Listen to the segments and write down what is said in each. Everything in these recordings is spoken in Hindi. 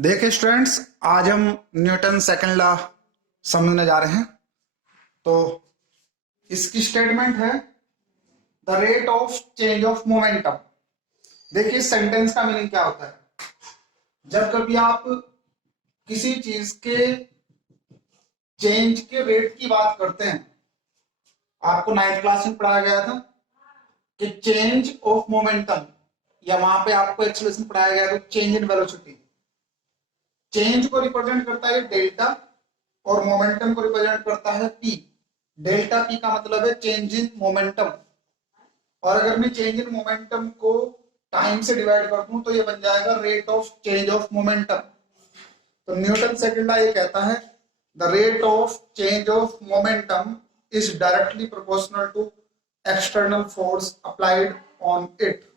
देखिए स्टूडेंट्स, आज हम न्यूटन सेकंड लॉ समझने जा रहे हैं। तो इसकी स्टेटमेंट है the rate of change of momentum. देखिए सेंटेंस का मीनिंग क्या होता है। जब कभी आप किसी चीज के चेंज के रेट की बात करते हैं, आपको 9th क्लास में पढ़ाया गया था कि चेंज ऑफ मोमेंटम, या वहां पे आपको एक्सेलरेशन पढ़ाया गया था चेंज इन वेलोसिटी। चेंज को रिप्रेजेंट करता है डेल्टा और मोमेंटम को रिप्रेजेंट करता है पी। डेल्टा पी का मतलब है चेंज इन मोमेंटम, और अगर मैं चेंज इन मोमेंटम को टाइम से डिवाइड कर दूं तो ये बन जाएगा rate of change of momentum. तो न्यूटन सेकंड लॉ ये कहता है the rate of change of momentum is directly proportional to external force applied on it.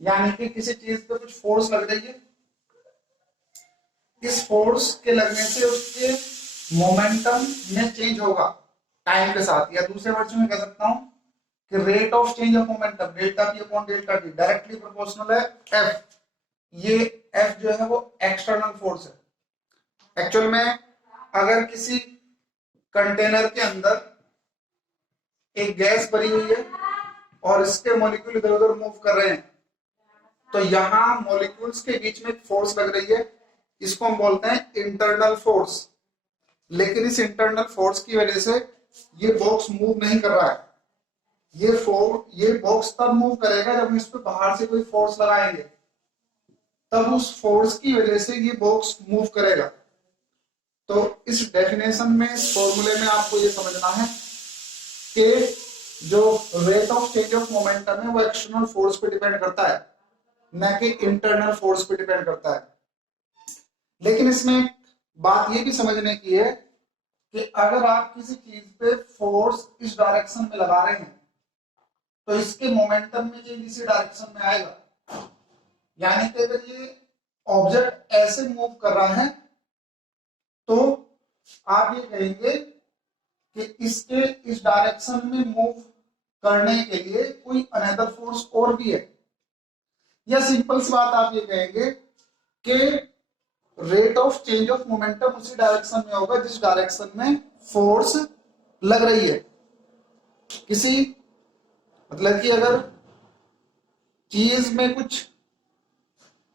यानी कि किसी चीज पे कुछ फोर्स लग रही है, इस फोर्स के लगने से उसके मोमेंटम में चेंज होगा टाइम के साथ। या दूसरे वर्ड में कह सकता हूं कि rate of change of momentum delta P upon delta T directly proportional है एफ। ये एफ जो है वो एक्सटर्नल फोर्स है। एक्चुअल में अगर किसी कंटेनर के अंदर एक गैस भरी हुई है और इसके मॉलिक्यूल इधर उधर मूव कर रहे हैं, तो यहां मॉलिक्यूल्स के बीच में एक फोर्स लग रही है, इसको हम बोलते हैं इंटरनल फोर्स। लेकिन इस इंटरनल फोर्स की वजह से ये बॉक्स मूव नहीं कर रहा है। ये बॉक्स तब मूव करेगा जब इस पे बाहर से कोई फोर्स लगाएंगे, तब उस फोर्स की वजह से ये बॉक्स मूव करेगा। तो इस डेफिनेशन में, इस फॉर्मूले में आपको ये समझना है कि जो rate of change of momentum है वो एक्सटर्नल फोर्स पे डिपेंड करता है, न कि इंटरनल फोर्स पे डिपेंड करता है। लेकिन इसमें बात ये भी समझने की है कि अगर आप किसी चीज पे फोर्स इस डायरेक्शन में लगा रहे हैं तो इसके मोमेंटम में चेंज इसी डायरेक्शन में आएगा। यानी कि अगर ये ऑब्जेक्ट ऐसे मूव कर रहा है तो आप ये कहेंगे कि इसके इस डायरेक्शन में मूव करने के लिए कोई अनदर फोर्स और भी है। या सिंपल सी बात आप ये कहेंगे कि rate of change of momentum उसी डायरेक्शन में होगा जिस डायरेक्शन में फोर्स लग रही है। किसी मतलब कि अगर चीज में कुछ,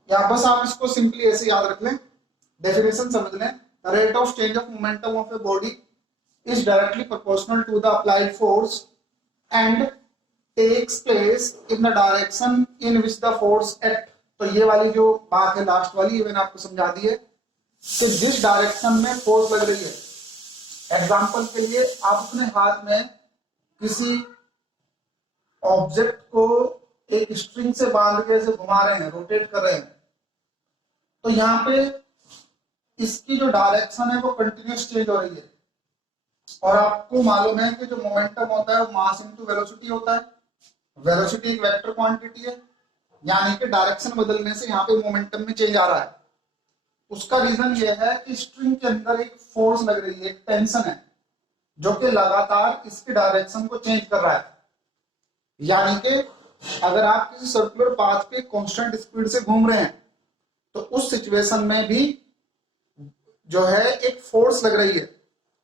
या बस आप इसको सिंपली ऐसे याद रख लें, डेफिनेशन समझ लें, rate of change of momentum of a body is directly proportional to the applied force and takes place in the direction in which the force act. तो ये वाली जो बात है लास्ट वाली, ये मैंने आपको समझा दी है। तो जिस डायरेक्शन में फोर्स लग रही है, एग्जांपल के लिए आप अपने हाथ में किसी ऑब्जेक्ट को एक स्ट्रिंग से बांध के ऐसे घुमा रहे हैं, रोटेट कर रहे हैं, तो यहाँ पे इसकी जो डायरेक्शन है वो कंटिन्यूस चेंज हो रही है। और आपको मालूम है कि जो मोमेंटम होता है वो मास इनटू वेलोसिटी होता है। वेलोसिटी एक वेक्टर क्वांटिटी है, यानी कि डायरेक्शन बदलने से यहाँ पे मोमेंटम में चेंज आ रहा है। उसका रीजन ये है कि स्ट्रिंग के अंदर एक फोर्स लग रही है, एक टेंशन है, जो कि लगातार इसके डायरेक्शन को चेंज कर रहा है। यानी कि अगर आप किसी सर्कुलर पाथ पे कांस्टेंट स्पीड से घूम रहे हैं तो उस सिचुएशन में भी जो है एक फोर्स लग रही है,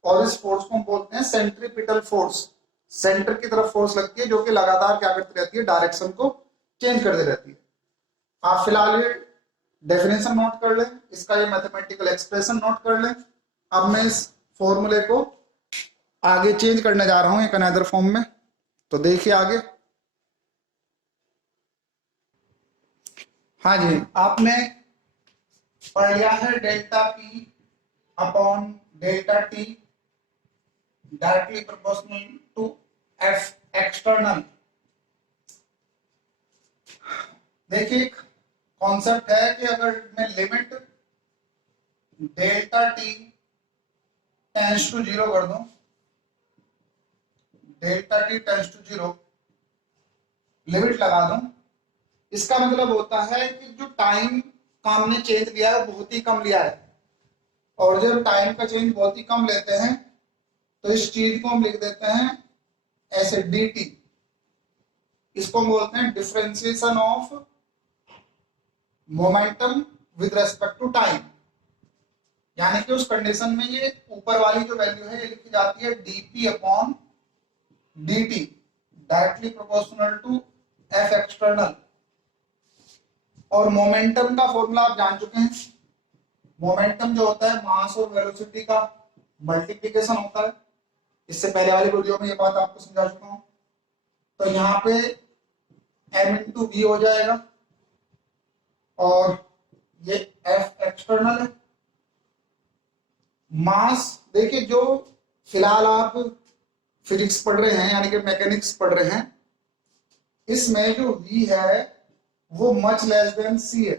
और इस फोर्स को हम बोलते हैं सेंट्रीपिटल फोर्स। सेंटर की तरफ फोर्स लगती है जो कि लगातार क्या करती रहती है, डायरेक्शन को चेंज करती रहती है। आप फिलहाल ये डेफिनेशन नोट कर लें, इसका ये मैथमेटिकल एक्सप्रेशन नोट कर लें। अब मैं इस फॉर्मूले को आगे चेंज करने जा रहा हूं एक अनदर फॉर्म में। तो देखिए आगे। हाँ जी, आपने पढ़ लिया है delta P upon delta T directly proportional to F external. देखिए एक कॉन्सेप्ट है कि अगर मैं limit delta T tends to 0 कर दूं, delta T tends to 0 limit लगा दूं, इसका मतलब होता है कि जो टाइम का हमने चेंज लिया है वो बहुत ही कम लिया है। और जब टाइम का चेंज बहुत ही कम लेते हैं तो इस चीज को हम लिख देते हैं ऐसे dt। इसको हम बोलते हैं differentiation of momentum with respect to time, यानी कि उस कंडीशन में ये ऊपर वाली जो वैल्यू है ये लिखी जाती है dp upon dt directly proportional to f external. और मोमेंटम का फॉर्मूला आप जान चुके हैं। मोमेंटम जो होता है मास और वेलोसिटी का मल्टीप्लिकेशन होता है। इससे पहले वाली वीडियो में ये बात आपको समझा चुका हूं। तो यहाँ पे m इंटू वी हो जाएगा और ये f एक्सटर्नल है। मास देखिए, जो फिलहाल आप फिजिक्स पढ़ रहे हैं यानी कि मैकेनिक्स पढ़ रहे हैं, इसमें जो v है वो मच लेस देन c है।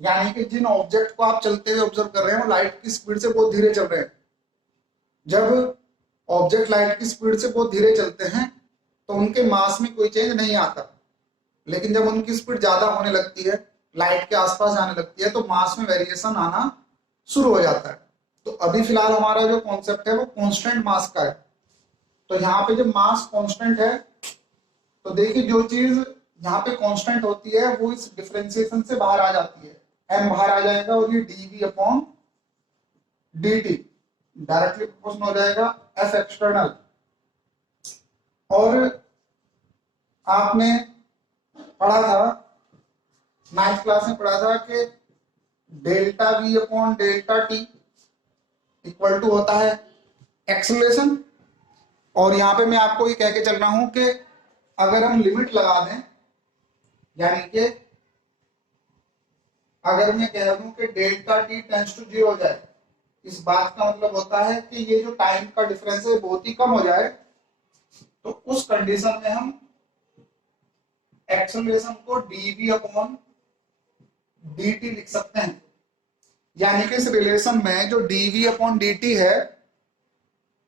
यानी कि जिन ऑब्जेक्ट को आप चलते हुए ऑब्जर्व कर रहे हैं वो लाइट की स्पीड से बहुत धीरे चल रहे हैं। जब ऑब्जेक्ट लाइट की स्पीड से बहुत धीरे चलते हैं तो उनके मास में कोई चेंज नहीं आता, लेकिन जब उनकी स्पीड ज्यादा होने लगती है, लाइट के आसपास जाने लगती है, तो मास में वेरिएशन आना शुरू हो जाता है। तो अभी फिलहाल हमारा जो कॉन्सेप्ट है वो कांस्टेंट मास का है। तो यहाँ पे जब मास कांस्टेंट है तो देखिए जो चीज यहाँ पे कांस्टेंट होती है वो इस डिफरेंशिएशन से बाहर आ जाती है, m बाहर आ जाएगा और ये dv upon dt directly proportional हो जाएगा f एक्सटर्नल। और आपने पढ़ा था, 9th क्लास में पढ़ा था कि delta v upon delta t equal to होता है एक्सेलरेशन। और यहाँ पे मैं आपको ये कह के चल रहा हूं कि अगर हम लिमिट लगा दें, यानी कि अगर मैं कह दूं कि डेल्टा टी टेंड्स टू 0 हो जाए, इस बात का मतलब होता है कि ये जो टाइम का डिफरेंस है बहुत ही कम हो जाए, तो उस कंडीशन में हम एक्सेलरेशन को dv अपॉन dt लिख सकते हैं। यानी कि इस रिलेशन में जो dv अपॉन dt है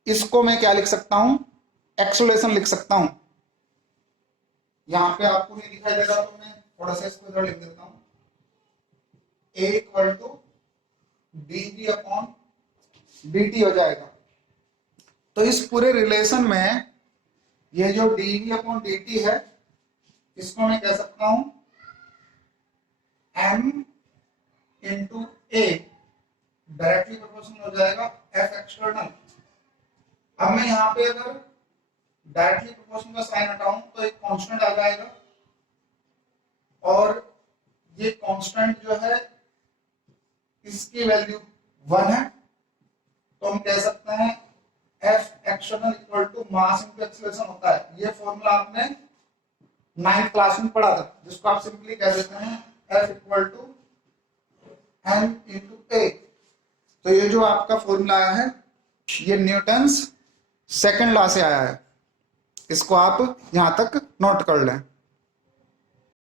इसको मैं क्या लिख सकता हूं, एक्सेलरेशन लिख सकता हूं। यहां पे आपको नहीं दिखाई दे रहा तो मैं थोड़ा सा इसको इधर लिख देता हूं, a equal to dv upon dt हो जाएगा। तो इस पूरे रिलेशन में ये जो dv अपॉन dt है इसको मैं कह सकता हूं m into a directly proportional हो जाएगा f एक्सटर्नल। अब मैं यहाँ पे अगर डायरेक्टली प्रोपोर्शनल का साइन हटाऊं तो एक कांस्टेंट आ जाएगा और ये कांस्टेंट जो है इसकी वैल्यू 1 है। तो हम कह सकते हैं F external equal to mass into acceleration होता है। ये फॉर्मूला आपने 9th क्लास में पढ़ा था, जिसको आप सिंपली कह देते हैं F equal to m into a। तो ये जो आपका फॉर्मूला आया है ये न्यूटन्स सेकंड लॉ से आया है। इसको आप यहां तक नोट कर लें।